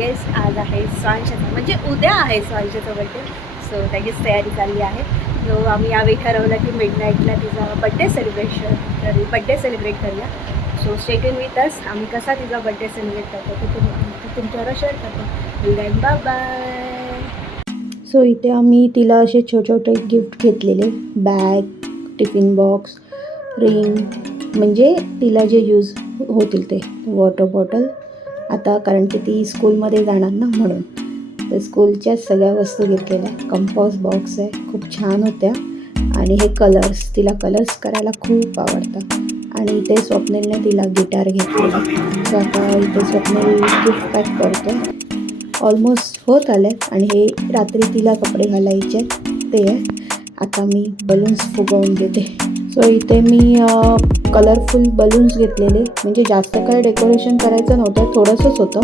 Yes आज आहे स्वांशाचा. म्हणजे उद्या आहे स्वांशाचा बड्डे सो त्याचीच तयारी चालली आहे. सो आम्ही यावेळी ठरवलं की मिड नाईटला तिचा बड्डे सेलिब्रेशन तर बड्डे सेलिब्रेट करूया. So stay tuned with us आम्ही कसा तिचा बड्डे सेलिब्रेट करतो ते तुम तुमच्यावर शेअर करतो. देन बाय सो इथे आम्ही तिला असे छोटे छोटे गिफ्ट घेतलेले. बॅग टिफिन बॉक्स रिंग म्हणजे तिला जे यूज होतील ते. वॉटर बॉटल आता कारण की ती स्कूलमध्ये जाणार ना म्हणून. तर स्कूलच्या सगळ्या वस्तू घेतलेल्या कंपॉस बॉक्स आहे खूप छान होत्या. आणि हे कलर्स तिला कलर्स करायला खूप आवडतात. आणि इथे स्वप्नेलने तिला गिटार घेतलेला. सो आता इथे स्वप्नेल गिफ्ट पॅक करतो ऑलमोस्ट होत आले आणि हे रात्री तिला कपडे घालायचे आहेत, ते आहे. आता मी बलून्स फुगवून घेते. सो इथे मी कलरफुल बलून्स घेतलेले. म्हणजे जास्त काय डेकोरेशन करायचं नव्हतं थोडंसंच होतं.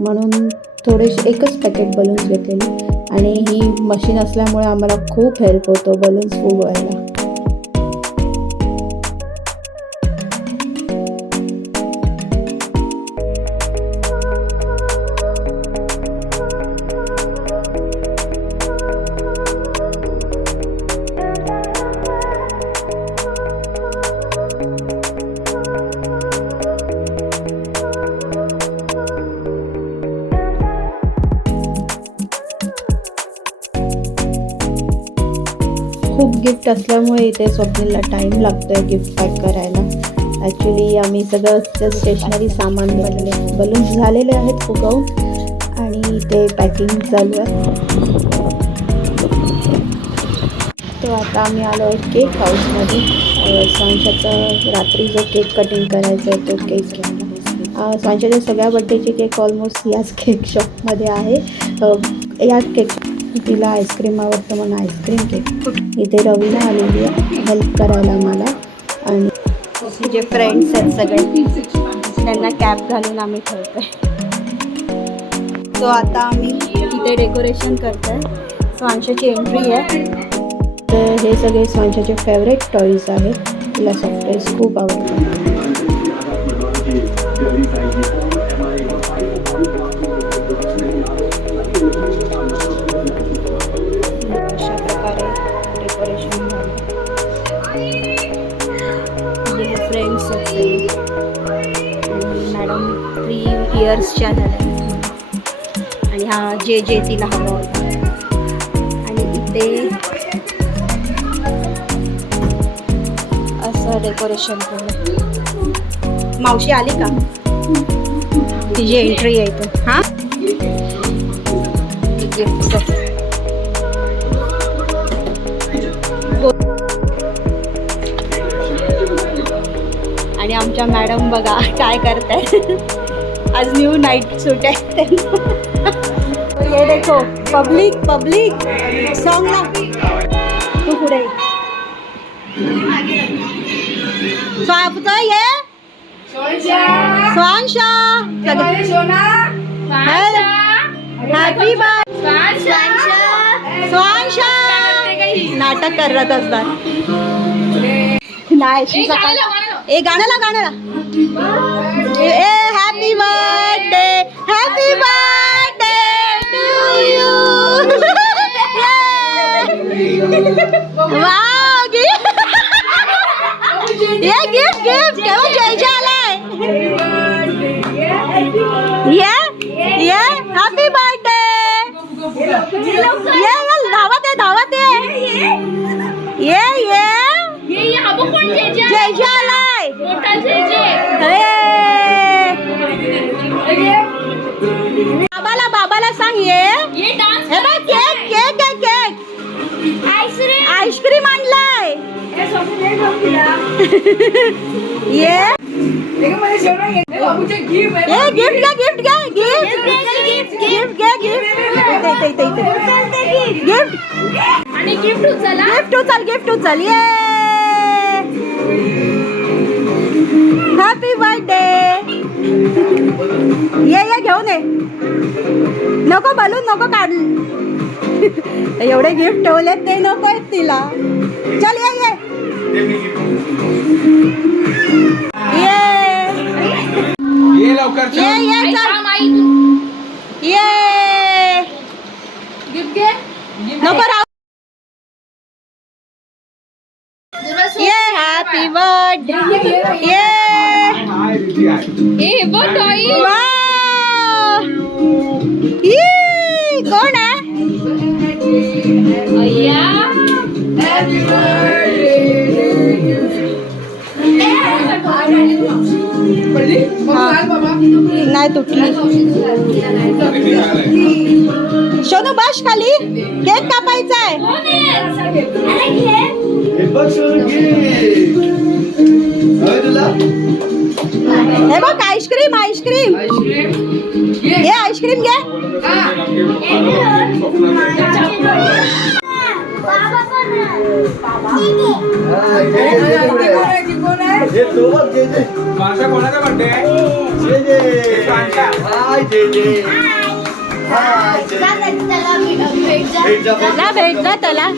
म्हणून थोडेसे एकच पॅकेट बलून्स घेतलेले. आणि ही मशीन असल्यामुळे आम्हाला खूप हेल्प होतो बलून्स उगवायला. गिफ्ट असल्यामुळे इथे स्वप्नीलला टाईम लागतो आहे गिफ्ट पॅक करायला. ॲक्च्युली आम्ही सगळं स्टेशनरी सामान बनले बलून्स झालेले आहेत फुगवून आणि इथे पॅकिंग चालू आहे. तो आता आम्ही आलो आहे केक हाऊसमध्ये सांशाचं रात्री जो केक कटिंग करायचा आहे तो केक घ्यायला सांशाच्या सगळ्या बड्डेचे केक ऑलमोस्ट याच केक शॉपमध्ये आहे. याच केक तिला आईस्क्रीम आवडतं म्हणून आईस्क्रीम केक इथे रवीना आलेली आहे. हेल्प करायला मला आणि जे फ्रेंड्स आहेत सगळे त्यांना कॅप घालून आम्ही ठेवतोय. सो आता आम्ही इथे डेकोरेशन करतोय. स्वांशाची एंट्री आहे. तर हे सगळे स्वांशाचे फेवरेट टॉईज आहेत. तिला सॉफ्टवेअर्स खूप आवडतात. थ्री इयर्सच्या झाल्या आणि हा जे जे तिला हवं होतं. आणि इथे असं डेकोरेशन केलं मावशी आली का? तिची एंट्री आहे तर हां? गिफ्ट आणि आमच्या मॅडम बघा काय करताय. आज न्यू नाईट सूट आहे. ये देखो पब्लिक पब्लिक सॉन्ग ना तू पुढे स्वापचं ये स्वांशा. हॅपी स्वांशा. नाटक करत असतात नाही ए गाण्याला गाण्याला Happy birthday! Happy birthday to you! Yeah. wow! gift. yeah, gift, gift. Come on, Jai Jai! Yeah? Yeah? Happy birthday! ये. गिफ्ट घ्या गिफ्ट घ्या गिफ्ट गिफ्ट घ्या गिफ्ट गिफ्ट आणि गिफ्ट उचला. गिफ्ट उचल गिफ्ट उचल. ये हॅपी बर्थडे ये ये घेऊन ये. नको बलून नको काढ. एवढे गिफ्ट ठेवलेत ते नको आहेत तिला. चल ये. ये. लवकर ये ये चल. ये. गिफ्ट घे नको राहू. ये हॅपी बर्थडे ये. आहे ए बघ कोण आहे? नाही तुटली. शोनू बस खाली. केक कापायचा आहे. हे बघ आईस्क्रीम आईस्क्रीम. घे. आईस्क्रीम घे. माणसा कोणाचा बर्थडे आहे? ना भेट ना त्याला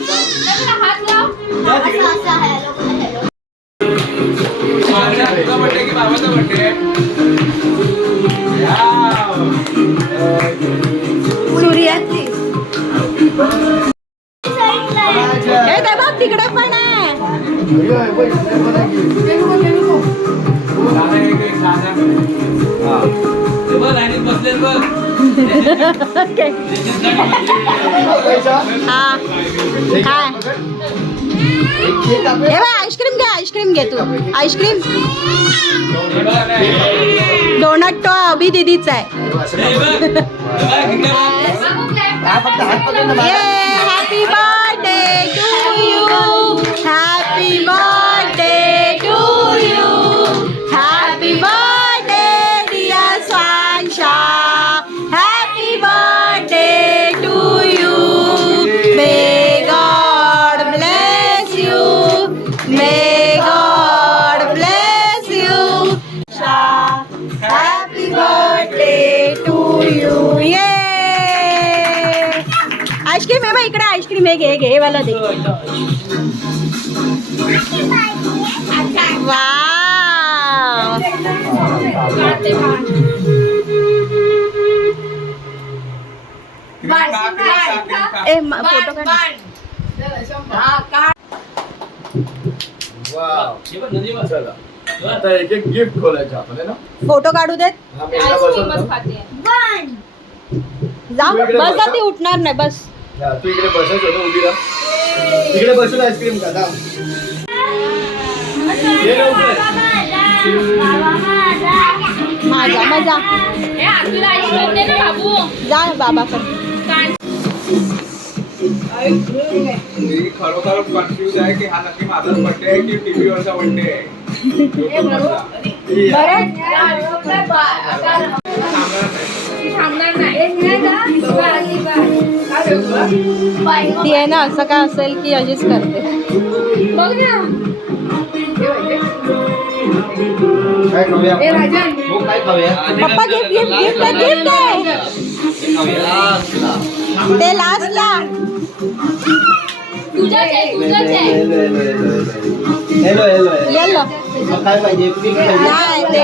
माणसा तुझा बर्थडे की बाबाचा बर्थडे आईस्क्रीम घे आईस्क्रीम घे तू. Ice cream. डोनट तो अभि दीदीचा आहे. आहे बा इकडे आईस्क्रीम हे घे घे हे वाला दे. ए फ़ोटो काढ आता एक एक गिफ्ट खोलायचं आपण आहे ना? फ़ोटो काढू देत? हा मेला बसवतो. आईस्क्रीमच खाते. जा तू बस बसा. उठणार नाही बस. तू इकडे बसायचं होतं उभी राहा इकडे बसून आईस्क्रीम खा दाम. माझा मजा बाबू. जा काढ. मी खरोखर कन्फ्युज आहे की हा नक्की माझाच बर्थडे आहे की टीव्ही वरचा बर्थडे आहे? थांबणार नाही. ती आहे ना असं काय असेल की अशीच करते बघ ना काय खाऊया आपण? हो, काय खाऊया पप्पा गिफ्ट गिफ्ट गिफ्ट गिफ्ट आहे लास्टला. ते लास्टला तुझंच आहे तुझंच आहे hello, hello, hello, hello. Hello, hello, hello. Yellow मग काय पाहिजे पिंक पाहिजे? नाही ते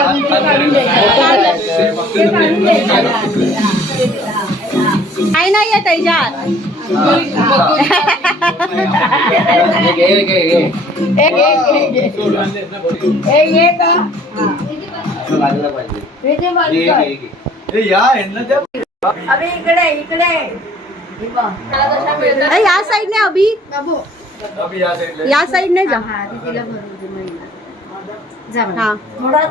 काही नाही आहे त्याच्यात हे घे, हे घे, हे घे. असं लागलं पाहिजे घे, घे, घे. ए, या यांना द्या. ए, या साईडने अभि अभि या साईडला. या साईडने जा हा. बस,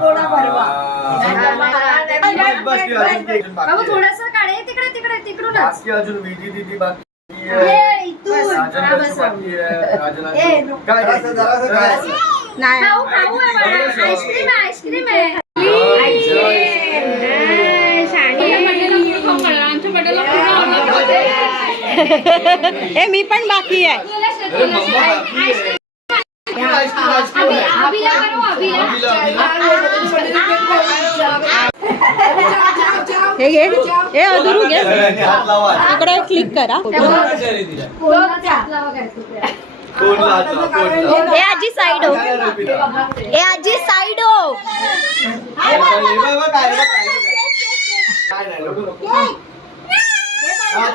बस, अजून केक बाकी आहे. थोडस काढे तिकडे तिकडे तिकडूनच. बाकी अजून विधी दिदी बाकी आहे. राजन बाकी आहे. राजन काय? काय? नाही. खाऊ खाऊ आहे बाळा. आईस्क्रीम आहे आईस्क्रीम आहे. आमच्या बड्डेला पूर्ण आवडलं. ए मी पण बाकी आहे. आईस्क्रीम, हे घे हे अधुरू घे सगळ्यांनी हात लावा इकडे क्लिक करा ए आजी साईड हो ए आजी साईड हो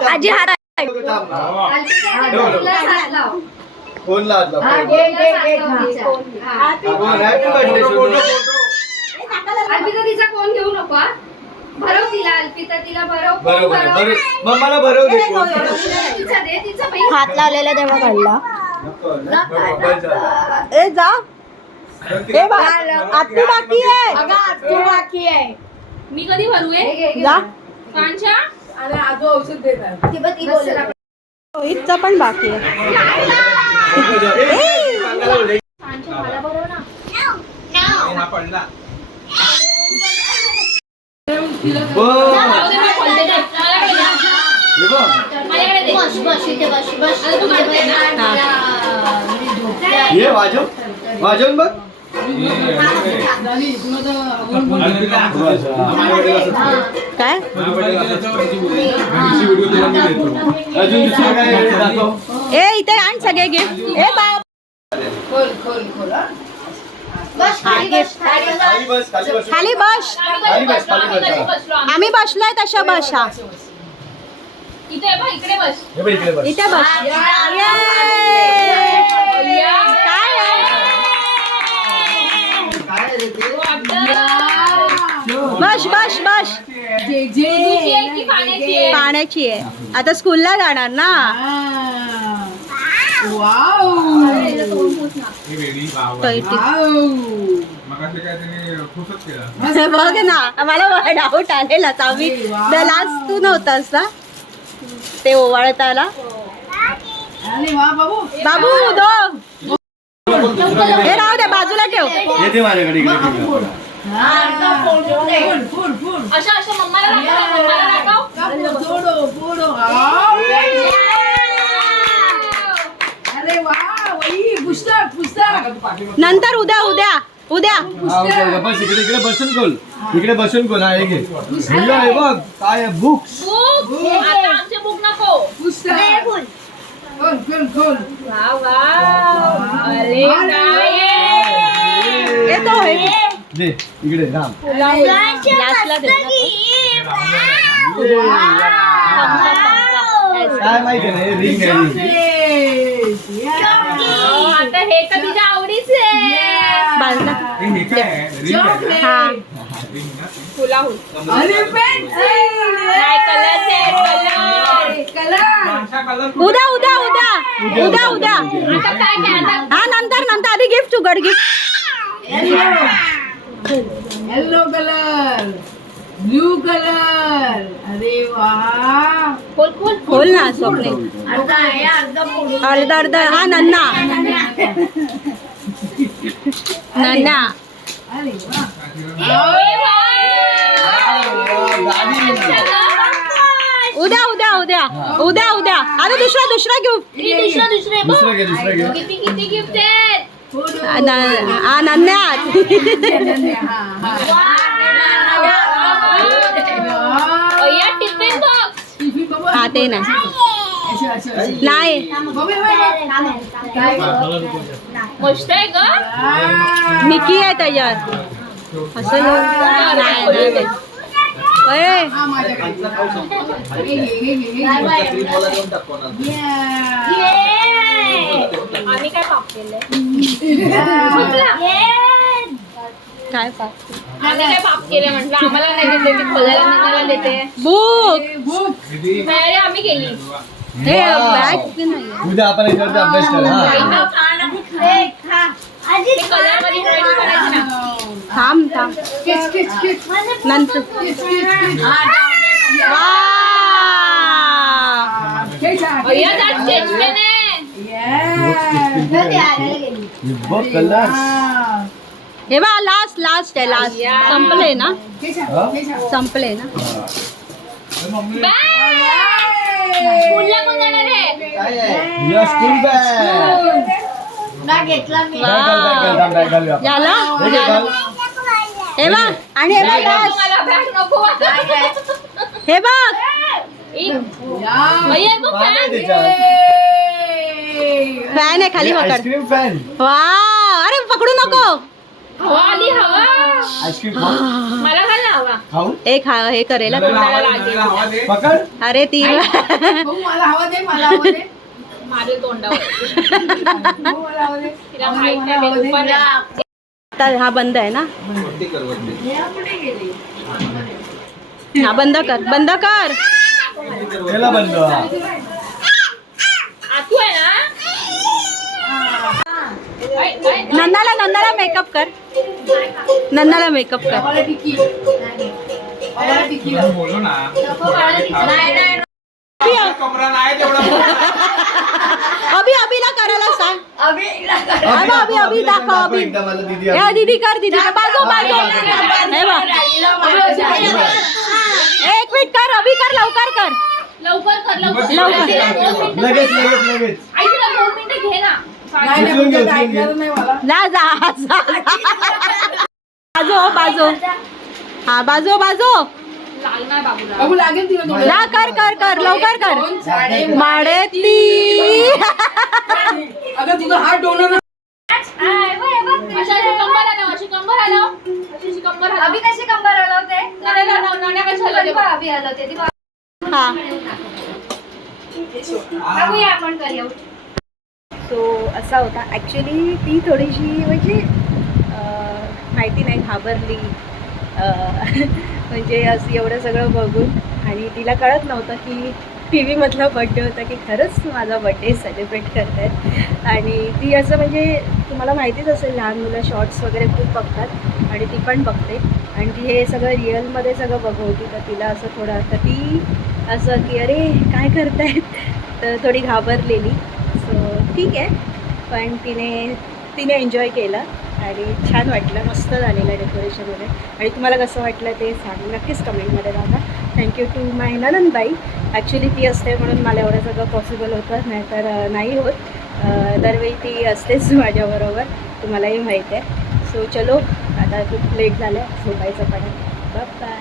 आजी हात कोण लाजला हा, कोण? घे, घे, घे, घे. हा. कोण? Happy birthday, Sonu. अर्पिता तिचा कोण घेऊ नको हा? भरव तिला अर्पिता तिला भरव कोण बरोबर भरव? बरोबर मग मला भरव दे. तिचा दे तिचा बाई. हात लावलेला तेव्हा काढला नको, नको, बस झालं. ए जा ए बा आत्ती बाकी आहे बाकी आहे मी कधी भरू घे, घे, घे. जा कांच्या ती बघ, ती बोलत आहे. रोहितचा पण बाकी आहे भरव ना हा पडला बघ. जाऊ दे, मी खोलते ते. माझ्याकडे द्या. हे बघ. माझ्याकडे दे. बस, बस, इथे बस, बस. आता तू काढते ना? हे वाजव वाजवून बघ काय? ए इथे आण सगळे गिफ्ट ए बाप. बस, खाली बस, खाली बस. खाली बस खाली बस. खाली बस. खाली बस, खाली बस, आम्ही. बसलो आम्ही. आम्ही बसलोय तशा बसा. इथे बस. इथे बस. बस बस बस. पाण्याची आहे. आता स्कूलला जाणार ना. बघ ना मला डाऊट आलेला आम्ही लास्ट तू नव्हतास ना? ते ओवाळताना. बाबू. दो हे राहू बाजूला ठेव. येते माझ्याकडे इकडे ठेवूया. अशा अशा मम्माला दाखव मम्माला दाखव. नंतर उद्या उद्या उद्या. हा, उद्या, उद्या. बस इकडे इकडे बसून खोल. इकडे बसून खोल हा हे घे. मुलं हे बघ काय बुक्स बुक आता आमचे बुक नको. आहे? येतो दे इकडे राम लास्टला काय माहिती नाही रिंग आता हे तर तुझ्या आहे बाजूला कलर उद्या उद्या उद्या उद्या उद्या आता काय काय आता हा नंतर नंतर आधी गिफ्ट उघड gift yellow colour blue colour अरे वा. खोल खोल. खोल ना स्वप्ने अर्धा अर्धा हा नन्ना. नन्ना. उद्या उद्या उद्या. उद्या उद्या. अरे दुसरा दुसरा घेऊ. दुसरं दुसरे बघ दुसरं घे दुसरं घे. किती किती गिफ्ट आहेत. हा ते नाही. मस्त आहे ग मिकी आहे त्याच्यात असं नाही, नाही, आम्ही काय पाप केलंय काय पा आम्ही काय पाप केले म्हटलं आम्हाला नाही देते ती खोलायला नजरा देते बुक. तयारी आम्ही केली हे बॅग नाही उद्या आपण याच्यावरती अभ्यास कर हा कलर मध्ये ready करायची ना थांब थांब किच, किच, किच. नंतर किच, किच, किच. वा अय्या that sketchpen आहे Yes. बघ कलर हा. हे बा लास्ट लास्ट आहे लास्ट संपले ना किच आहे, हा? किच आहे. संपले ना स्कूलला कोण जाणार आहे या स्कूल बॅग बॅग घेतला मी बॅग घाल, बॅग घाल, थांब, बॅग घालूया आपण. याला हे घे, घाल. हे बघ आणि हे बघ नको last. मला बॅग नको हे बघ फॅन आहे खाली पकड. आईस्क्रीम फॅन वा अरे पकडू नको. हवा आली हवा. आईस्क्रीम खाऊ. मला घाल ना हवा. खाऊ. एक हा हे करेल हा. नंदनला हवा दे, नंदनला हवा दे. पकड. अरे ती भाऊ मला हवा दे मला हवा दे. मारेल तोंडावर. भाऊ मला हवा दे. तिला माहीत नाही मी दुपारी आता हा बंद आहे ना? वरती कर, वरती. हा बंद कर बंद कर. त्याला बंद आतू आहे ना नंदाला नंदाला मेकअप कर. नंदाला मेकअप कर. बोललो ना अभि अभिला करायला सांग. अबे, अभि अभि दाखव अभि. मला दीदी कर दीदी बाजू बाजू. एक मिनिट कर अभि कर लवकर कर. लवकर कर लवकर. लगेच लगेच लगेच घे ना. नाही नाही उचलून घे, म्हणजे उचलून घे. ऐकणार नाही मला. जा जा जा. बाजू हो, बाजू. हा बाजू बाजू. लागणार बाबूला. बाबू लागेल तिला. ना कर कर कर लवकर कर. साडे माडे ती अगं तुझा हात डोनर अशी अशी कंबर आला अशी कंबर आला अशी अशी कंबर आला अभि कशी कंबर हलवते? नाही, नाही, नाही, नाण्या कशी हलवते बघ. अभि हलवते. ती हा. बघूया आपण करूया सो असा होता. ॲक्च्युली ती थोडीशी म्हणजे माहिती नाही घाबरली. म्हणजे असं एवढं सगळं बघून. आणि तिला कळत नव्हतं की टी व्हीमधला बड्डे होता की खरंच माझा बड्डे सेलिब्रेट करत आहेत आणि ती असं म्हणजे तुम्हाला माहितीच असेल लहान मुलं शॉर्ट्स वगैरे खूप बघतात. आणि ती पण बघते. आणि ती हे सगळं रिअलमध्ये सगळं बघवती. तर तिला असं थोडं तर ती असं की अरे काय करतायत? तर थोडी घाबरलेली. सो ठीक आहे. पण तिने तिने एन्जॉय केलं आणि छान वाटलं मस्त झालेलं डेकोरेशन वगैरे. आणि तुम्हाला कसं वाटलं ते सांग नक्कीच कमेंटमध्ये सांगा. थँक्यू टू माय ननंदबाई. ॲक्च्युली ती असते म्हणून मला एवढं सगळं पॉसिबल होतं नाहीतर नाही होत. दरवेळी ती असतेच माझ्याबरोबर. तुम्हालाही माहीत आहे. सो चलो आता खूप लेट झालं झोपायचं पण बाय